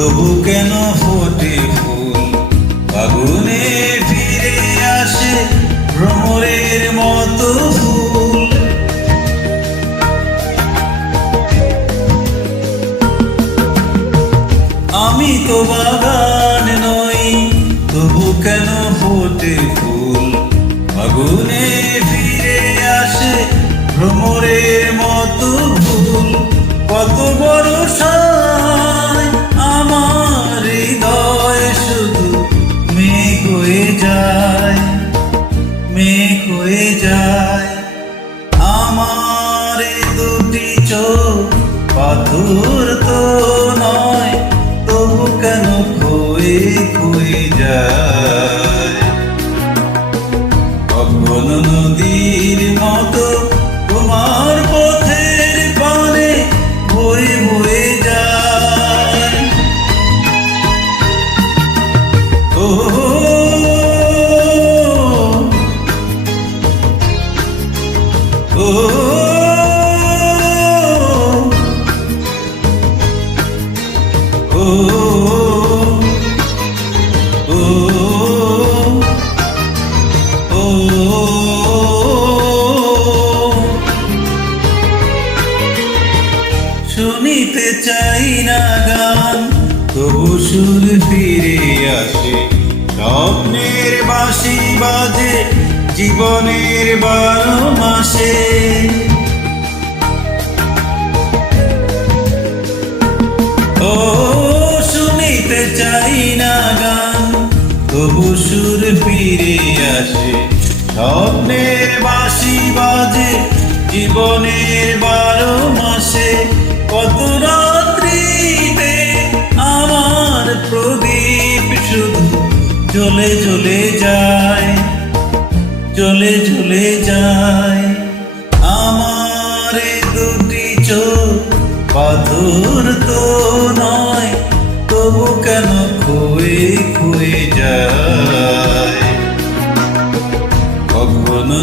তবু কেন ফোটে ফুল, ফাগুনে ফিরে আসে ভ্রমরের মতো ফুল। আমি তো বাগান নই, তবু কেন ফোটে ফুল, ফাগুনে ফিরে আসে ভ্রমরের মতো ফুল। কত বড় সায় আমার হৃদয়, শুধু মেঘ হয়ে যায়, মেঘ হয়ে যায়। আমার দুটি চোখ পাথর তো নয়, তবু কেন খয়ে খয়ে যায়। কখনো নদীর মতো তোমার পথের পানে বয়ে বয়ে যায়। ও ও ও ও শুনিতে চাই না গান, তবু সুর ফিরে আসে। স্বপ্নের বাঁশি বাজে জীবনের 12 মাসে। ও শুনিতে চাই না গান, তবু সুর ফিরে আসে। স্বপ্নের বাঁশি বাজে জীবনের 12 মাসে। কত রাত্রিতে আমার প্রদীপ শুধু জ্বলে জ্বলে যায়, জ্বলে জ্বলে যায়। আমার দুটি চোখ পাথর তো নয়, তবু কেন খয়ে খয়ে যায়। কখনো